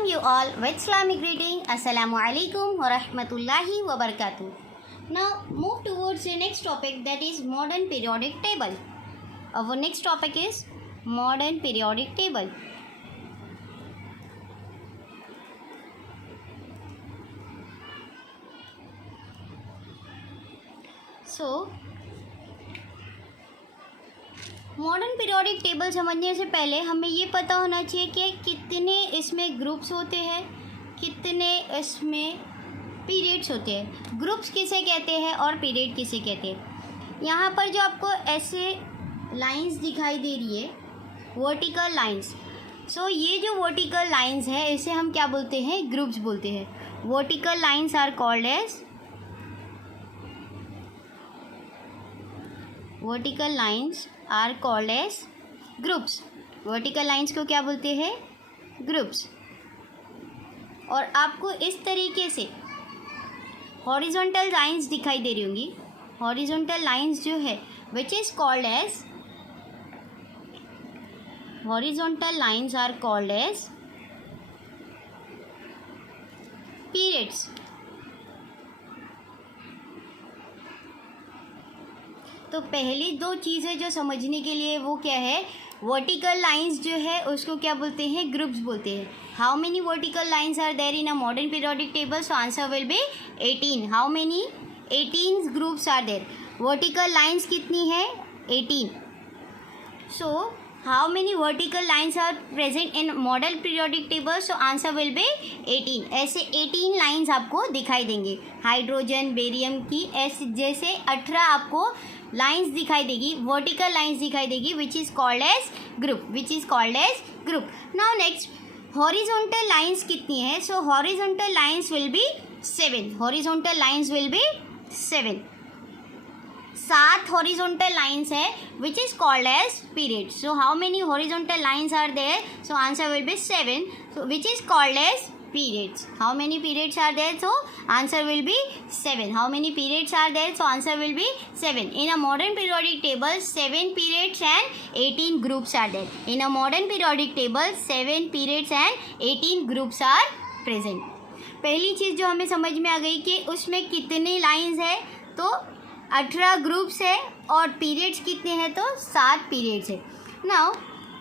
welcome you all with Islamic greeting. Assalamu alaikum wa rahmatullahi wa barakatuh. Now move towards the next topic, that is modern periodic table. Our next topic is modern periodic table. So modern periodic table समझने से पहले हमें ये पता होना चाहिए कि कितने इसमें ग्रुप्स होते हैं, कितने इसमें पीरियड्स होते हैं। ग्रुप्स किसे कहते हैं और पीरियड किसे कहते हैं। यहाँ पर जो आपको ऐसे लाइंस दिखाई दे रही है, वर्टिकल लाइंस, सो ये जो वर्टिकल लाइंस है इसे हम क्या बोलते हैं, ग्रुप्स बोलते हैं। Vertical lines are called as vertical lines are called as groups. Vertical lines को क्या बोलते हैं, ग्रुप्स। और आपको इस तरीके से हॉरिजॉन्टल लाइंस दिखाई दे रही होंगी। हॉरिजॉन्टल लाइंस जो है which is called as, horizontal lines are called as periods. तो पहली दो चीज़ें जो समझने के लिए वो क्या है, वर्टिकल लाइंस जो है उसको क्या बोलते हैं, ग्रुप्स बोलते हैं। How many vertical lines are there in a modern periodic table? So answer will be 18। How many? 18 groups are there. Vertical lines कितनी है? 18। So how many vertical lines are present in modern periodic table? So answer will be 18। ऐसे 18 lines आपको दिखाई देंगे। Hydrogen, barium की ऐसे जैसे 18 आपको लाइंस दिखाई देगी, वर्टिकल लाइंस दिखाई देगी, which is called as group, which is called as group. Now next, horizontal lines कितनी है? So horizontal lines will be 7। Horizontal lines will be 7। 7 horizontal lines है which is called as period. So how many horizontal lines are there? So answer will be 7, so which is called as periods. How many periods are there? So answer will be 7. How many periods are there? So answer will be 7. In a modern periodic table 7 periods and 18 groups are there. In a modern periodic table 7 periods and 18 groups are present. पहली चीज़ जो हमें समझ में आ गई कि उसमें कितने lines है, तो 18 ग्रुप्स है, और पीरियड्स कितने हैं, तो 7 पीरियड्स है। Now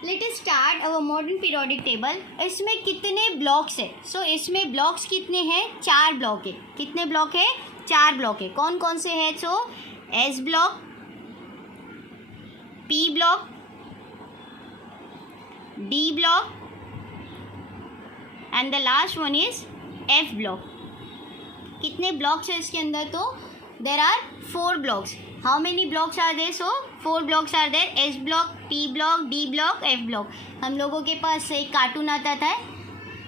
let us start our modern periodic table. इसमें कितने ब्लॉक्स है? सो इसमें ब्लॉक्स कितने हैं? 4 ब्लॉक है। कितने ब्लॉक है? 4 ब्लॉक है। कौन कौन से हैं? So S block, P block, D block and the last one is F block. कितने ब्लॉक्स है इसके अंदर? तो there are 4 blocks. How many blocks are there? So 4 blocks are there. S block, P block, D block, F block. हम लोगों के पास एक cartoon आता था,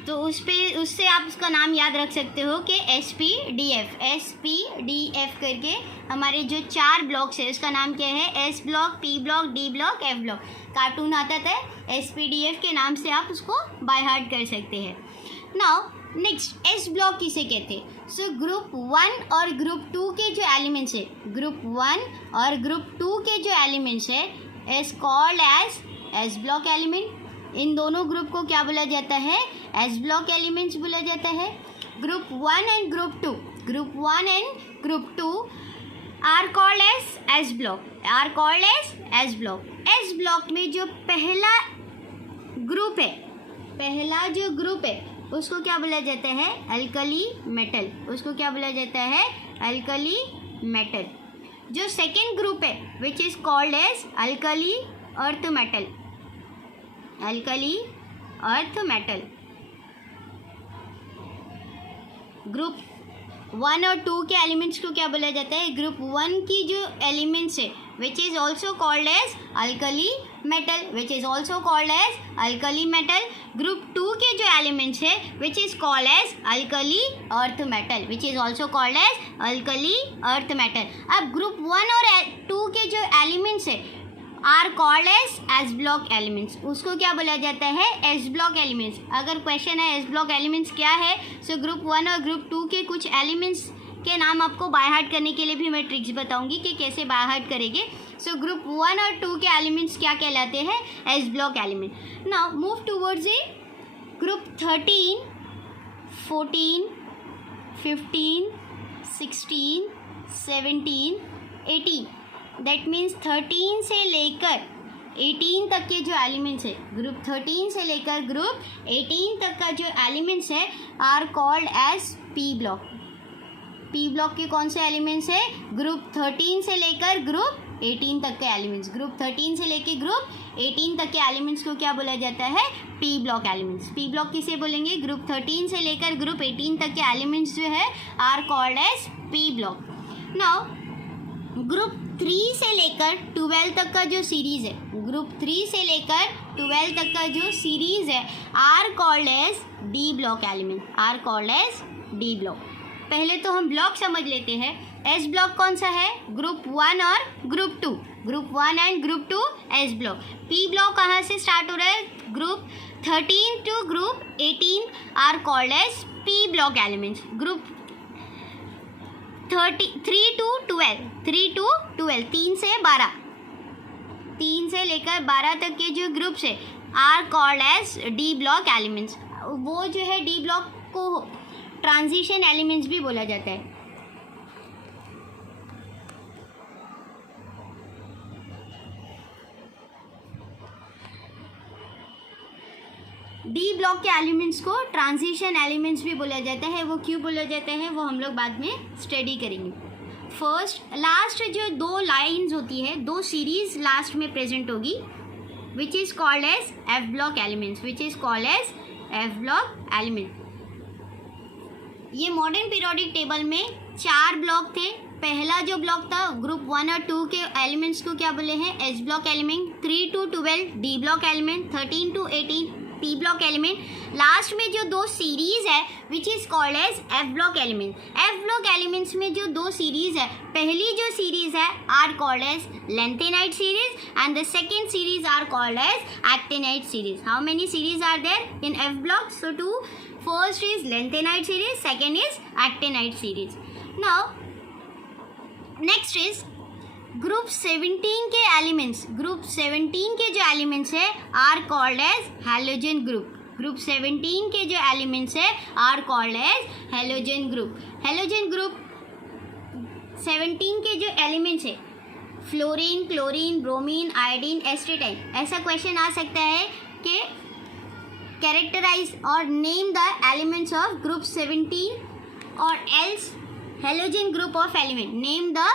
तो उससे आप उसका नाम याद रख सकते हो कि SP-DF, SP-DF करके हमारे जो 4 ब्लॉक्स है उसका नाम क्या है? S block, P block, D block, F block. Cartoon आता था, SP-DF के नाम से आप उसको बाय हार्ट कर सकते हैं। नाउ नेक्स्ट, एस ब्लॉक किसे कहते हैं? सो ग्रुप 1 और ग्रुप 2 के जो एलिमेंट्स है, ग्रुप 1 और ग्रुप 2 के जो एलिमेंट्स है is called as S block element. इन दोनों ग्रुप को क्या बोला जाता है? एस ब्लॉक एलिमेंट्स बोला जाता है। Group 1 and group 2, group 1 and group 2 are called as S block, are called as S block. S block में जो पहला ग्रुप है, पहला जो ग्रुप है उसको क्या बोला जाता है? Alkali metal. उसको क्या बोला जाता है? Alkali metal. जो सेकेंड ग्रुप है which is called as alkali earth metal, alkali earth metal. Group 1 और 2 के एलिमेंट्स को क्या बोला जाता है? ग्रुप 1 की जो एलिमेंट्स है which is also called as alkali metal, which is also called as alkali metal. Group 2 के जो एलिमेंट्स है which is called as alkali earth metal, which is also called as alkali earth metal. अब group 1 और 2 के जो elements है are called S block elements. उसको क्या बोला जाता है? S block elements. अगर क्वेश्चन है एस ब्लॉक एलिमेंट्स क्या है, सो ग्रुप 1 और ग्रुप 2 के कुछ एलिमेंट्स के नाम आपको बाय हार्ट करने के लिए भी मैं ट्रिक्स बताऊंगी कि कैसे बाय हार्ट करेंगे। सो ग्रुप 1 और 2 के एलिमेंट्स क्या कहलाते हैं? S block element. Now move towards a group 13 14, 15, 16, 17, 18. That means 13 से लेकर 18 तक के जो एलिमेंट्स है, ग्रुप 13 से लेकर ग्रुप 18 तक का जो एलिमेंट्स है are called as P block. P block के कौन से एलिमेंट्स है? ग्रुप 13 से लेकर ग्रुप 18 तक के एलिमेंट्स। ग्रुप 13 से लेकर ग्रुप 18 तक के एलिमेंट्स को क्या बोला जाता है? P block elements. P block किसे बोलेंगे? ग्रुप 13 से लेकर ग्रुप 18 तक के एलिमेंट्स जो है are called as P block. Now group 3 से लेकर 12 तक का जो सीरीज है, ग्रुप 3 से लेकर 12 तक का जो सीरीज है are called as D block element, are called as D block. पहले तो हम ब्लॉक समझ लेते हैं। एस ब्लॉक कौन सा है? ग्रुप 1 और group 2, group 1 and group 2 S block. P block कहाँ से स्टार्ट हो रहा है? Group 13 to group 18 are called as P block elements. Group 3 to 12, 3 to 12, 3 से 12, 3 से लेकर 12 तक के जो ग्रुप्स है are called as D block elements. वो जो है डी ब्लॉक को ट्रांजिशन एलिमेंट्स भी बोला जाता है। डी ब्लॉक के एलिमेंट्स को ट्रांजिशन एलिमेंट्स भी बोला जाता है। वो क्यों बोला जाता है वो हम लोग बाद में स्टडी करेंगे। फर्स्ट लास्ट जो 2 लाइंस होती है, 2 सीरीज लास्ट में प्रेजेंट होगी, which is called as F block elements, which is called as F block element. ये मॉडर्न पीरियोडिक टेबल में 4 ब्लॉक थे। पहला जो ब्लॉक था ग्रुप 1 और 2 के एलिमेंट्स को क्या बोले हैं? S block element. 3 to 12 D block element, 13 to 18 P block element. Last में जो 2 सीरीज है which is called as F block element. F block elements में जो 2 सीरीज है, पहली जो सीरीज है are called as lanthanide series and the second series are called as actinide series. How many series are there in F block? So 2. First is lenthenite series, second is actinide series. Now next is group 17 के elements. Group 17 के जो elements है are called as halogen group. Group 17 के जो elements है are called as halogen group. Halogen group 17 के जो elements है fluorine, chlorine, bromine, iodine, astatine. ऐसा क्वेश्चन आ सकता है कि कैरेक्टराइज और name the elements of group 17 और else halogen group of element, name the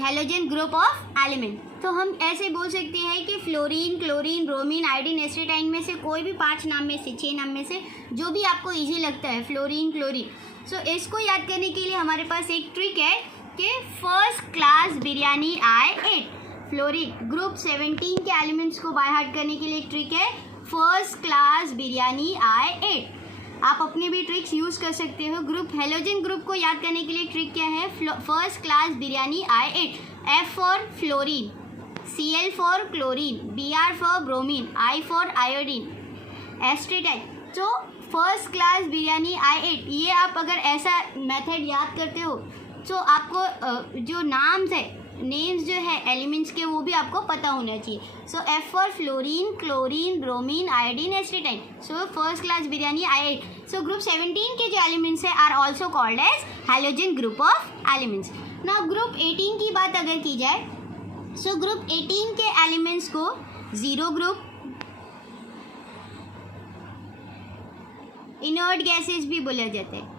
halogen group of element. तो हम ऐसे बोल सकते हैं कि fluorine, chlorine, bromine, iodine, astatine में से कोई भी 5 नाम में से, 6 नाम में से जो भी आपको इजी लगता है, फ्लोरीन, क्लोरीन। सो इसको याद करने के लिए हमारे पास एक ट्रिक है कि फर्स्ट क्लास बिरयानी आए 8। फ्लोरीन ग्रुप 17 के एलिमेंट्स को बाय हार्ट करने के लिए एक ट्रिक है फर्स्ट क्लास बिरयानी आए 8। आप अपने भी ट्रिक्स यूज़ कर सकते हो। ग्रुप हेलोजन ग्रुप को याद करने के लिए ट्रिक क्या है? फर्स्ट क्लास बिरयानी आए 8। F for fluorine, Cl for chlorine, Br for bromine, I for iodine, astatine. तो फर्स्ट क्लास बिरयानी आए 8, ये आप अगर ऐसा मेथड याद करते हो तो आपको जो नाम्स है, नेम्स जो है एलिमेंट्स के, वो भी आपको पता होना चाहिए। So F for fluorine, chlorine, bromine, iodine, astatine. So first class biryani आए 8। सो ग्रुप 17 के जो एलिमेंट्स है are also called as halogen group of elements. Now group 18 की बात अगर की जाए, सो ग्रुप 18 के एलिमेंट्स को जीरो ग्रुप, इनर्ट गैसेज भी बोला जाता है।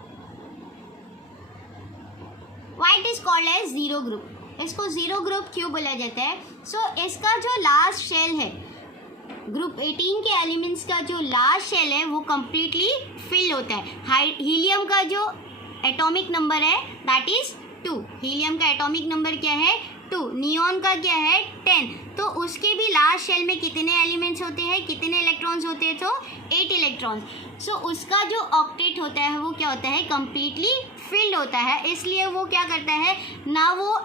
Why it is called as zero group? इसको जीरो ग्रुप क्यों बोला जाता है? इसका जो लास्ट शेल है, ग्रुप 18 के एलिमेंट्स का जो लास्ट शेल है वो कम्प्लीटली फिल होता है। हीलियम का जो एटॉमिक नंबर है दैट इज 2। हीलियम का एटॉमिक नंबर क्या है? 2। नियॉन का क्या है? 10। तो उसके भी लास्ट शेल में कितने एलिमेंट्स होते हैं, कितने इलेक्ट्रॉन्स होते हैं? तो 8 इलेक्ट्रॉन्स। उसका जो ऑक्टेट होता है वो क्या होता है? कम्प्लीटली फिल्ड होता है। इसलिए वो क्या करता है, ना वो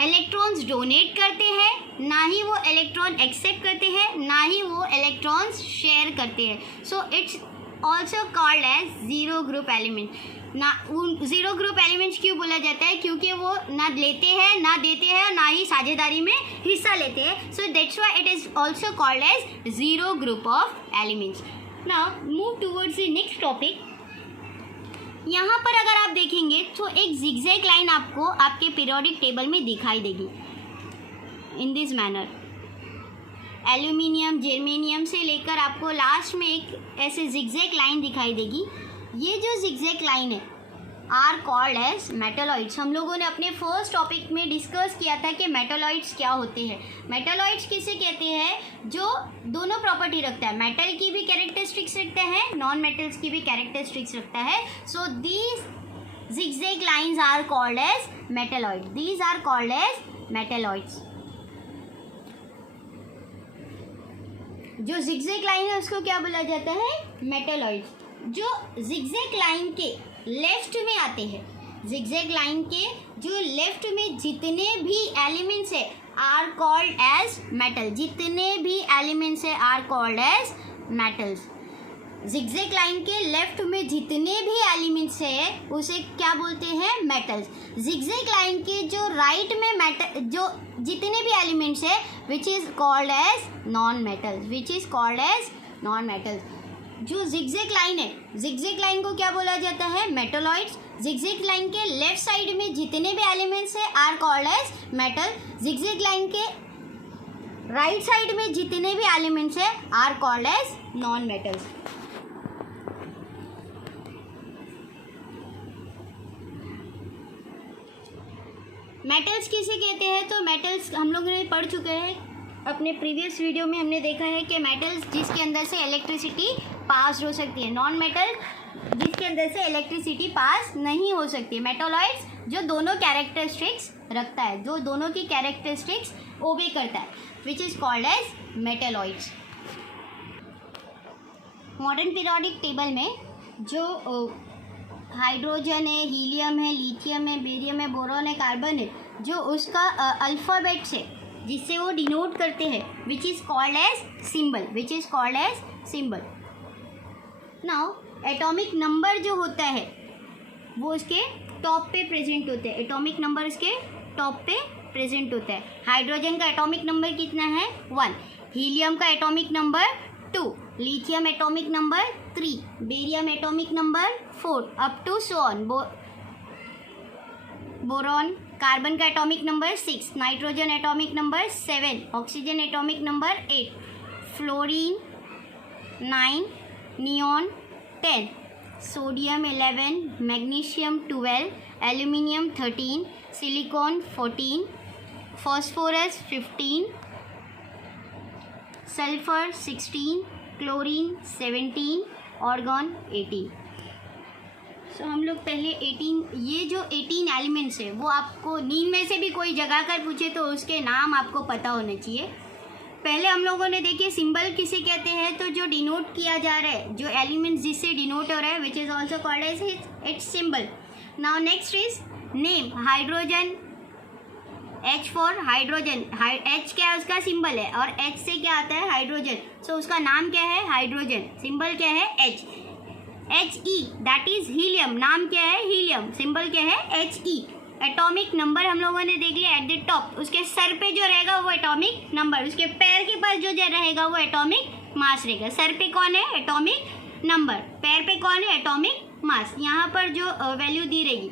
इलेक्ट्रॉन्स डोनेट करते हैं, ना ही वो इलेक्ट्रॉन एक्सेप्ट करते हैं, ना ही वो इलेक्ट्रॉन्स शेयर करते हैं। So it's also called as zero group element. ना जीरो ग्रुप एलिमेंट्स क्यों बोला जाता है? क्योंकि वो ना लेते हैं, ना देते हैं, और ना ही साझेदारी में हिस्सा लेते हैं। So that's why it is also called as zero group of elements. Now move towards the next topic यहाँ पर अगर आप देखेंगे तो एक जिगजैग लाइन आपको आपके पीरियोडिक टेबल में दिखाई देगी in this manner. Aluminium, germanium से लेकर आपको लास्ट में एक ऐसे जिगजैग लाइन दिखाई देगी। ये जो जिगजैग लाइन है आर कॉल्ड एज मेटलॉइड्स। हम लोगों ने अपने फर्स्ट टॉपिक में डिस्कस किया था कि मेटलॉइड्स क्या होते हैं। मेटलॉइड्स किसे कहते हैं? जो दोनों प्रॉपर्टी रखता है, मेटल की भी कैरेक्टरिस्टिक्स रखता है, नॉन मेटल्स की भी कैरेक्टरिस्टिक्स रखता है। So these zigzag lines are called as metalloids. These are called as metalloids. जो zigzag लाइन है उसको क्या बोला जाता है? मेटलॉइड्स। जो zigzag लाइन के लेफ्ट में आते हैं, zigzag लाइन के जो लेफ्ट में जितने भी एलिमेंट्स है आर कॉल्ड एज मेटल। जितने भी एलिमेंट्स है are called as metals. zigzag line के लेफ्ट में जितने भी एलिमेंट्स है उसे क्या बोलते हैं? मेटल्स। zigzag लाइन के जो राइट में मेटल जो जितने भी एलिमेंट्स है which is called as non metals. Which is called as non metals. जो zigzag लाइन है, zigzag लाइन को क्या बोला जाता है? मेटलॉइड्स। zigzag लाइन के लेफ्ट साइड में जितने भी एलिमेंट्स है are called as metal. zigzag line के राइट साइड में जितने भी एलिमेंट्स है are called as non metals. Metals किसे कहते हैं? तो मेटल्स हम लोगों ने पढ़ चुके हैं अपने प्रीवियस वीडियो में। हमने देखा है कि मेटल्स जिसके अंदर से इलेक्ट्रिसिटी पास हो सकती है, नॉन मेटल जिसके अंदर से इलेक्ट्रिसिटी पास नहीं हो सकती। मेटलॉइड्स जो दोनों कैरेक्टरिस्टिक्स रखता है, जो दोनों की कैरेक्टरिस्टिक्स ओबे करता है, which is called as metalloids. Modern periodic table में जो हाइड्रोजन है, हीलियम है, लिथियम है, बेरियम है, बोरॉन है, कार्बन है, जो उसका अल्फ़ाबेट्स है जिससे वो डिनोट करते हैं, which is called as symbol. Which is called as symbol. Now atomic number जो होता है वो उसके टॉप पे प्रेजेंट होते हैं। एटॉमिक नंबर उसके टॉप पे प्रेजेंट होता है। हाइड्रोजन का एटॉमिक नंबर कितना है? 1। हीलियम का atomic number 2, lithium atomic number 3, barium atomic number 4 up to so on. Boron, carbon का atomic number 6, nitrogen atomic number 7, oxygen atomic number 8, fluorine 9, neon 10, sodium 11, magnesium 12, aluminium 13, silicon 14, phosphorus 15, sulphur 16, chlorine 17, argon 18। So हम लोग पहले 18, ये जो 18 elements है वो आपको नींद में से भी कोई जगा कर पूछे तो उसके नाम आपको पता होने चाहिए। पहले हम लोगों ने देखे सिंबल किसे कहते हैं, तो जो डिनोट किया जा रहा है, जो एलिमेंट्स जिससे डिनोट हो रहा है, which is also called as its symbol. Now next is name. Hydrogen, H for hydrogen. H क्या है? उसका सिंबल है, और H से क्या आता है? हाइड्रोजन। सो उसका नाम क्या है? हाइड्रोजन। सिंबल क्या है? H। He that is helium. नाम क्या है? हीलियम। सिंबल क्या है? He। एटॉमिक नंबर हम लोगों ने देख लिया एट द टॉप। उसके सर पे जो रहेगा वो एटॉमिक नंबर, उसके पैर के पास जो रहेगा वो एटॉमिक मास रहेगा। सर पे कौन है? Atomic number. पैर पे कौन है? Atomic mass. यहाँ पर जो वैल्यू दी रहेगी,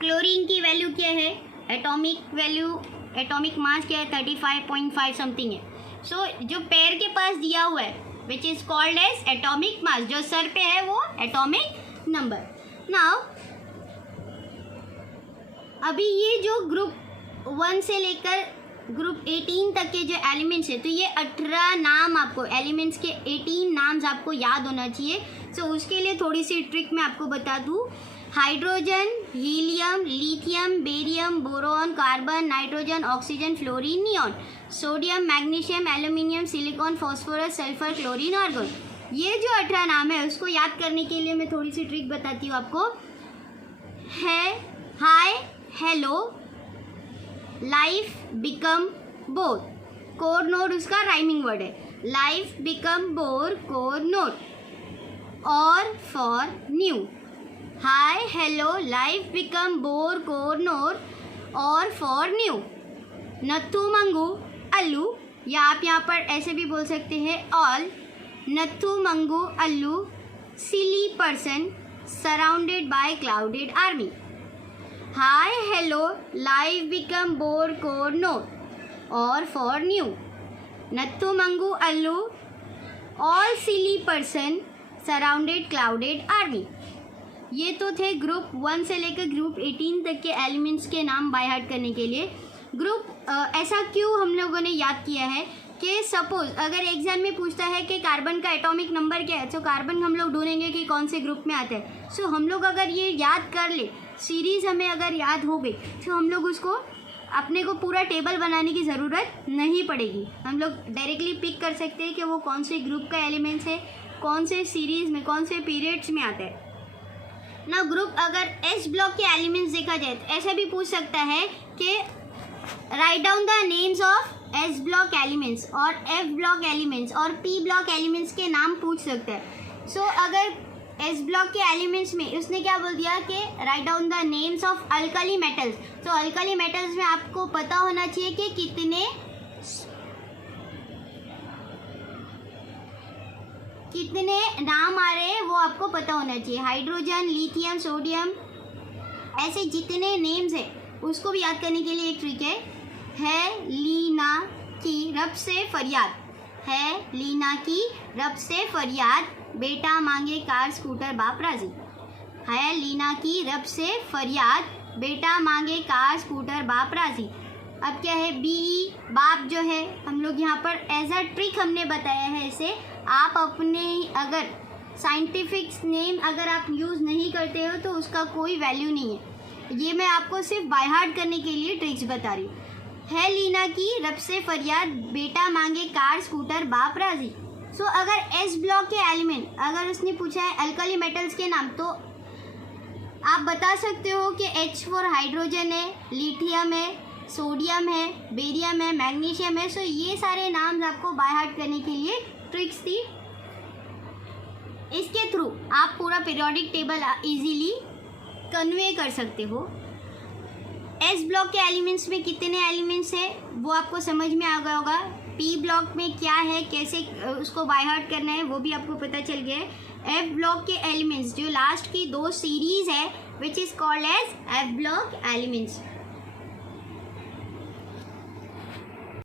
क्लोरीन की वैल्यू क्या है? एटॉमिक वैल्यू, एटॉमिक मास क्या है? 35.5 समथिंग है। सो जो पैर के पास दिया हुआ है which is called as atomic mass, जो सर पे है वो एटॉमिक नंबर। नाउ अभी ये जो ग्रुप 1 से लेकर ग्रुप 18 तक के जो एलिमेंट्स है, तो ये 18 नाम आपको, एलिमेंट्स के 18 नाम्स आपको याद होना चाहिए। सो उसके लिए थोड़ी सी ट्रिक मैं आपको बता दूँ। Hydrogen, helium, lithium, barium, boron, carbon, nitrogen, oxygen, fluorine, neon, sodium, magnesium, aluminium, silicon, phosphorus, sulphur, chlorine, argon. ये जो 18 नाम है उसको याद करने के लिए मैं थोड़ी सी ट्रिक बताती हूँ आपको। है hi, hello, life, become, bore. Core node उसका राइमिंग वर्ड है। Life, become, bore, core node. और for, new. Hi, hello, life, become, bore, core node, और फॉर न्यू। नथु, मंगू, अल्लू, या आप यहाँ पर ऐसे भी बोल सकते हैं all. Nathu, Mangu, Allu, silly person, surrounded by clouded army. Hi, hello, life become bore core no or for new. Nattu mangu allu, all silly person surrounded clouded army. ये तो थे ग्रुप 1 से लेकर ग्रुप 18 तक के एलिमेंट्स के नाम बाय हार्ट करने के लिए। ग्रुप ऐसा क्यों हम लोगों ने याद किया है कि सपोज अगर एग्जाम में पूछता है कि कार्बन का एटॉमिक नंबर क्या है, तो कार्बन हम लोग ढूंढेंगे कि कौन से ग्रुप में आते हैं। सो हम लोग अगर ये याद कर ले, सीरीज़ हमें अगर याद हो गई, तो हम लोग उसको अपने को पूरा टेबल बनाने की ज़रूरत नहीं पड़ेगी। हम लोग डायरेक्टली पिक कर सकते हैं कि वो कौन से ग्रुप का एलिमेंट्स है, कौन से सीरीज़ में, कौन से पीरियड्स में आता है ना। ग्रुप अगर एस ब्लॉक के एलिमेंट्स देखा जाए तो ऐसा भी पूछ सकता है कि write down the names of S block elements और एफ ब्लॉक एलिमेंट्स और पी ब्लॉक एलिमेंट्स के नाम पूछ सकता है। सो अगर एस ब्लॉक के एलिमेंट्स में उसने क्या बोल दिया कि write down the names of alkali metals, तो अल्कली मेटल्स में आपको पता होना चाहिए कि कितने नाम आ रहे हैं, वो आपको पता होना चाहिए। हाइड्रोजन, लिथियम, सोडियम, ऐसे जितने नेम्स हैं उसको भी याद करने के लिए एक ट्रिक है लीना की रब से फरियाद, है लीना की रब से फरियाद, बेटा मांगे कार स्कूटर बाप राजी। है लीना की रब से फरियाद, बेटा मांगे कार स्कूटर बाप राजी। अब क्या है, बी बाप जो है हम लोग यहाँ पर एज अ ट्रिक हमने बताया है। इसे आप अपने अगर साइंटिफिक नेम अगर आप यूज़ नहीं करते हो तो उसका कोई वैल्यू नहीं है। ये मैं आपको सिर्फ बाय हार्ट करने के लिए ट्रिक्स बता रही हूँ। है लीना की रब से फरियाद, बेटा मांगे कार स्कूटर बाप राजी। सो अगर एस ब्लॉक के एलिमेंट अगर उसने पूछा है अल्कली मेटल्स के नाम, तो आप बता सकते हो कि H4 हाइड्रोजन है, लिथियम है, सोडियम है, बेरियम है, मैग्नीशियम है। सो ये सारे नाम आपको बाय हार्ट करने के लिए ट्रिक्स थी। इसके थ्रू आप पूरा पीरियोडिक टेबल इजीली कन्वे कर सकते हो। एस ब्लॉक के एलिमेंट्स में कितने एलिमेंट्स है वो आपको समझ में आ गया होगा। पी ब्लॉक में क्या है, कैसे उसको बाय हार्ट करना है वो भी आपको पता चल गया है। एफ ब्लॉक के एलिमेंट्स जो लास्ट की 2 सीरीज है which is called as F block elements.